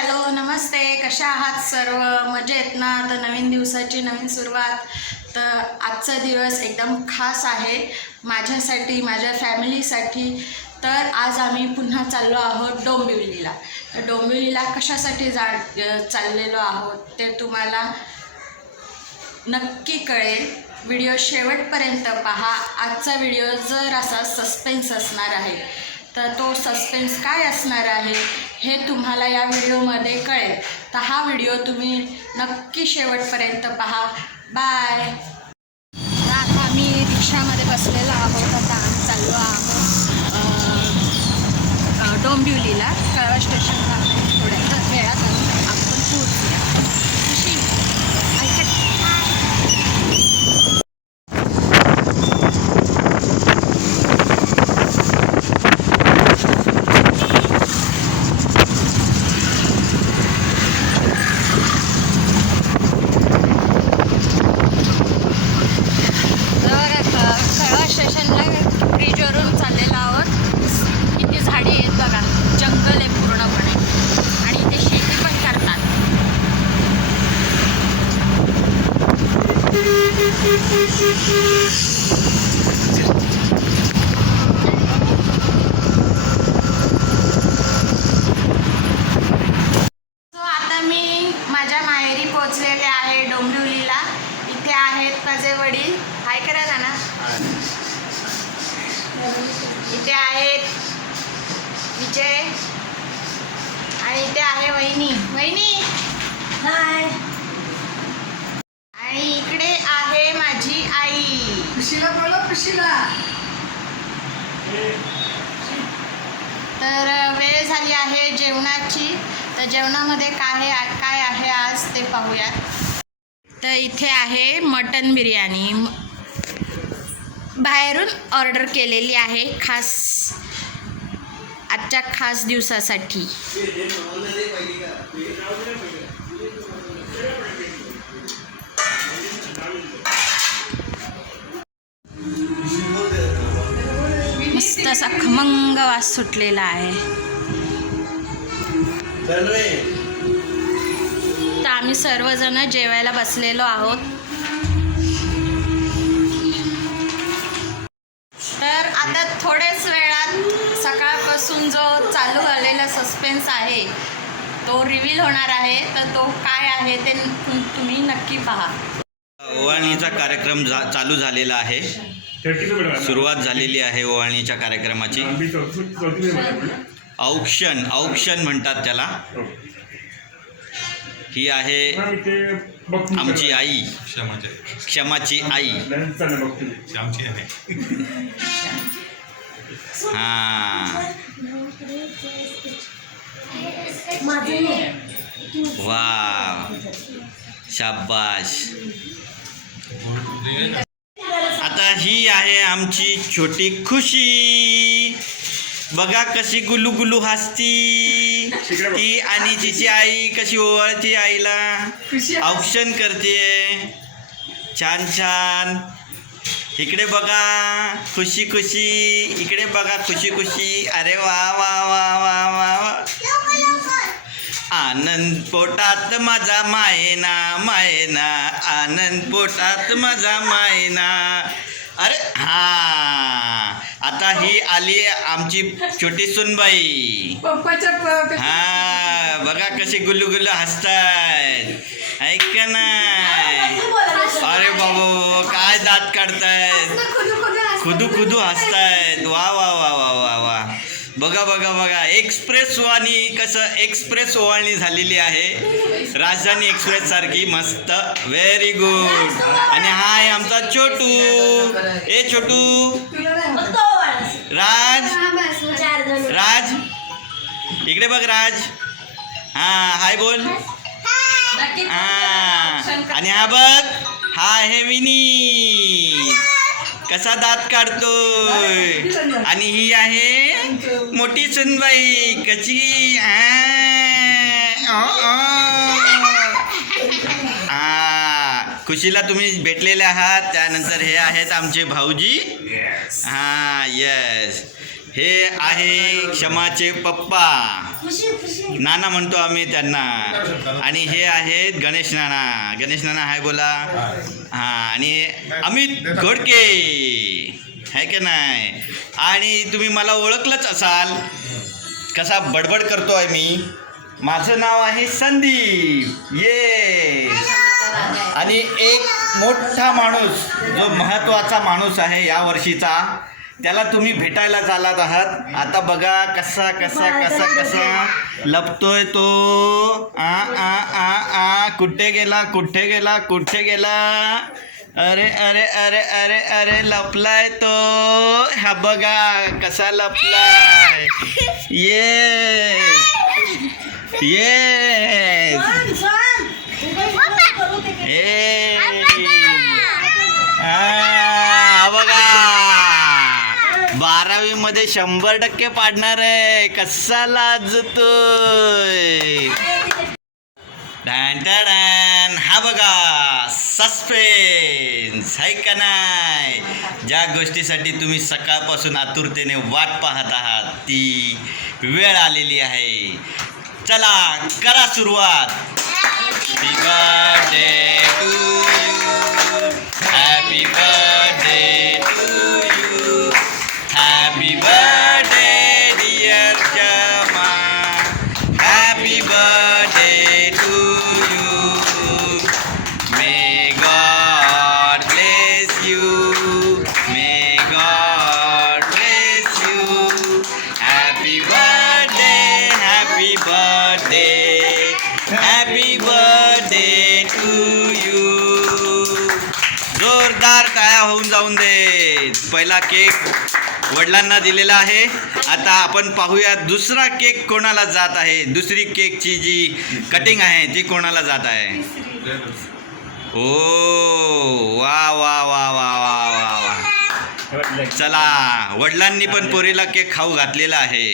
Hello नमस्ते. कशा आहात सर्व? मजेत ना? तर नवीन दिवसाची नवीन सुरुवात. तर आजचा दिवस एकदम खास आहे माझ्यासाठी माझ्या फॅमिलीसाठी. तर आज आम्ही पुन्हा चाललो आहोत डोंबिवलीला. तर डोंबिवलीला कशासाठी जा चाललेलो आहोत ते तुम्हाला नक्की कळेल. व्हिडिओ शेवटपर्यंत पहा. आजचा व्हिडिओ जर असा सस्पेन्स असणार आहे तर तो सस्पेन्स काय असणार आहे? हे तुम्हाला या व्हिडिओमध्ये कळेल. तर हा व्हिडिओ तुम्ही नक्की शेवटपर्यंत पहा. बाय आता आम्ही रिक्षामध्ये बसलेलो आहोत. आता आम्ही चाललो आहोत डोंबिवलीला. कळवा स्टेशनला थोड्या वेळात आम्ही आपण पोहोचूया खुशी ऐका तर अ, कळवा स्टेशनला ब्रिजवरून चाललेलो आहोत इथे झाडी आहेत बघा जंगल आहे पूर्णपणे आणि इथे शेती पण करतात सो आता मी माझ्या माहेरी पोचलेले आहे डोंबिवलीला इथे आहेत माझे वडील. इथे आहेत विजय. आणि इथे आहे वहिनी. वहिनी. हाय. तर वेळ झाली आहे जेवणाची तर जेवणामध्ये काय आहे काय आहे आज ते पाहूयात तर इथे आहे मटन बिर्याणी बाहेरून ऑर्डर केलेली आहे खास आजच्या खास दिवसासाठी वास सुटलेला आहे. तर आम्ही सर्वजण जेवायला बसलेलो आहोत. तर आता थोड्याच वेळात सकाळपासून जो चालू झालेला सस्पेन्स आहे तो रिव्हील होणार आहे. तर तो काय आहे ते तुम- तुम्ही नक्की पहा. ओवाळणीचा कार्यक्रम चालू झालेला आहे. सुरुवात झालेली आहे ओवाळणीच्या कार्यक्रमाची. औक्षण औक्षण म्हणतात त्याला. ही. आहे आमची आई. क्षमाची आई. आमची आहे हा. वा शाबाश ही आहे आमची छोटी खुशी. बघा कशी गुलू गुलू हसती ती आणि तिची आई कशी ओवाळती आईला. औक्षण करते. छान छान. इकडे बघा. खुशी खुशी. इकडे बघा. खुशी खुशी. अरे वा वा वा वा वा वा. आनंद पोटात माझा मायना मायना. आनंद पोटात माझा मायना. अरे हा. आता ही आली आमची छोटी सुनबाई. पप्पाच्या प- हा बघा कसे गुल्लू गुल्लू हसतायत. ऐक ना अरे बाबा काय दात काढतायत. खुदू खुदू हसतायत. वा वा वा. बघा बघा बघा. एक्सप्रेस वाणी कसं एक्सप्रेस ओवाळणी झालेली आहे. राजधानी एक्सप्रेस सारखी मस्त. व्हेरी गुड आणि हा आहे आमचा छोटू. ए छोटू. राज. राज. इकडे बघ राज. हा हाय बोल. हा. आणि हा बघ हा आहे विनी. कसा दात काढतोय? आणि ही आहे मोठी सुनबाई कशी. हा खुशीला तुम्ही भेटलेले आहात. त्यानंतर हे आहेत आमचे भाऊजी. हा येस हे आहे क्षमाचे पप्पा. नाना म्हणतो आम्ही त्यांना. आणि हे आहेत गणेश नाना. गणेश नाना हाय बोला. हां आणि अमित घोडके. आहे की नाही? आणि तुम्ही मला ओळखलंच असाल. कसा बडबड करतो आहे मी. माझं नाव आहे संदीप. ये आणि एक मोठा माणूस जो महत्त्वाचा माणूस आहे या वर्षीचा त्याला तुम्ही भेटायला चालत आहात. आता बघा कसा कसा कसा कसा लपतोय तो. आ आ आ आ. कुठे गेला कुठे गेला कुठे गेला? अरे अरे अरे अरे अरे लपलाय तो. हा बघा कसा लपलाय. ये ये ए हा, बघा बारावी मध्ये शंभर टक्के पाडणार आहे. कसा लाजतोय डॅन डॅन. हा बघा सस्पेन्स आहे का नाही? ज्या गोष्टीसाठी तुम्ही सकाळपासून आतुरतेने वाट पाहत आहात ती वेळ आलेली आहे. चला करा सुरुवात. Happy birthday to you happy birthday टाळ्या होऊन जाऊन दे. पहिला केक वडिलांना दिलेला आहे. आता आपण पाहूया दुसरा केक कोणाला जात आहे. दुसरी केकची जी कटिंग आहे ती कोणाला जात आहे? ओ वा वा वा वा वा वा वा. चला वडिलांनी पण पोरीला केक खाऊ घातलेला आहे.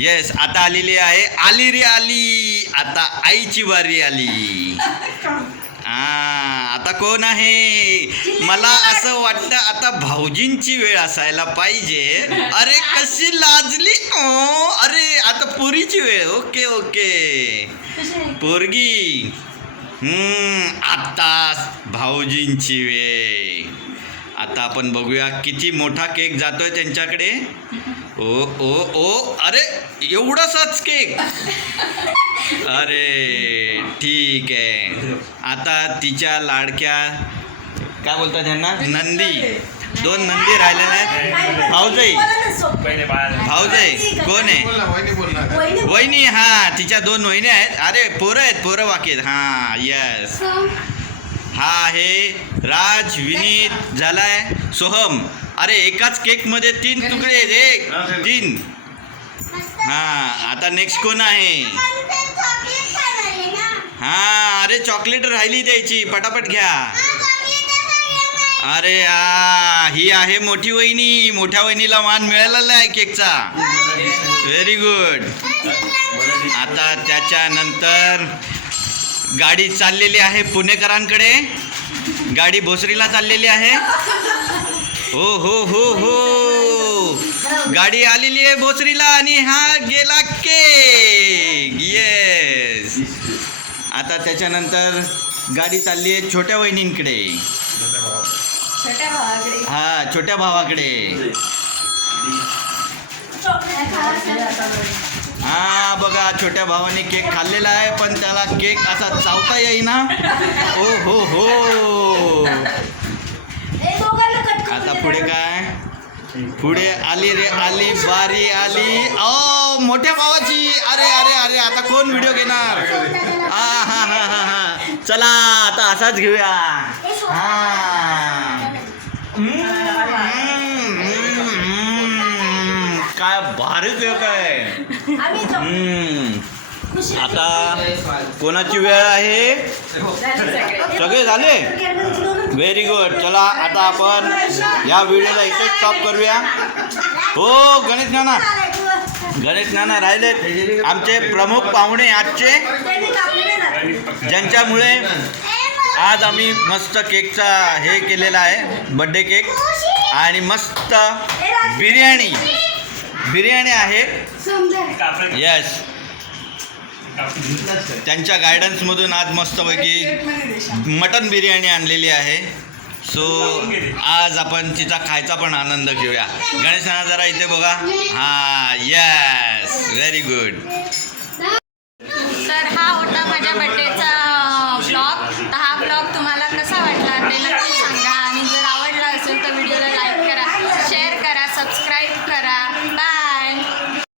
येस आता आलेली आहे आली रे आली. आता आईची वारी आली. हा आता कोण आहे? मला असं वाटतं आता भाऊजींची वेळ असायला पाहिजे. अरे कशी लाजली? ओ अरे आता पोरीची वेळ. Okay okay. पोरगी. हम्म, आता भाऊजींची वेळ. आता आपण बघूया किती मोठा केक जातोय त्यांच्याकडे. ओ ओ ओ अरे एवढासाच केक अरे ठीक आहे. आता तिच्या लाडक्या काय बोलतात त्यांना? नंदी. दोन नंदी राहिल्या नाहीत भाऊजाई. भाऊजाई कोण आहे? वहिनी हा तिच्या दोन वहिनी आहेत. अरे पोरं आहेत पोरं वाकेत हा यस हा आहे राज विनीत झालाय. सोहम. अरे एकाच केकमध्ये तीन तुकडे आहेत एक तीन. हा आता नेक्स्ट कोण आहे? हा अरे चॉकलेट राहिली द्यायची पटापट घ्या. अरे हा ही आहे मोठी वहिनी मोठ्या वहिनीला मान मिळालेला आहे केकचा व्हेरी गुड आता त्याच्यानंतर गाडी चाललेली आहे पुणेकरांकडे. गाडी भोसरीला चाललेली आहे. हो हो हो हो. गाडी आलेली आहे भोसरीला आणि हा गेला केक. येस आता त्याच्यानंतर गाडी चालली आहे छोट्या वहिनींकडे. हा छोट्या भावाकडे. हा बघा छोट्या भावाने केक खाल्लेला आहे पण त्याला केक असा चावता येईना. ओ हो हो. आता पुढे काय? पुढे आली रे आली बारी आली. ओ मोठ्या भावाची. अरे अरे अरे आता कोण व्हिडिओ घेणार? हा हा हा हा हा. चला आता असाच घेऊया. हा. काय भारी केक आहे हम्म. आता कोणाची वेळ आहे? सगळे झाले? व्हेरी गुड चला आता आपण या व्हिडिओला इथे स्टॉप करूया. हो गणेश नाना. गणेश नाना राहिलेत. आमचे प्रमुख पाहुणे आजचे. ज्यांच्यामुळे आज आम्ही मस्त केकचा हे केलेला आहे बड्डे केक आणि मस्त बिर्याणी. बिर्याणी आहे. येस त्यांच्या गायडन्समधून आज मस्तपैकी मटन बिर्याणी आणलेली आहे. सो आज आपण तिचा खायचा पण आनंद घेऊया. गणेशांना जरा इथे बघा. हा येस व्हेरी गुड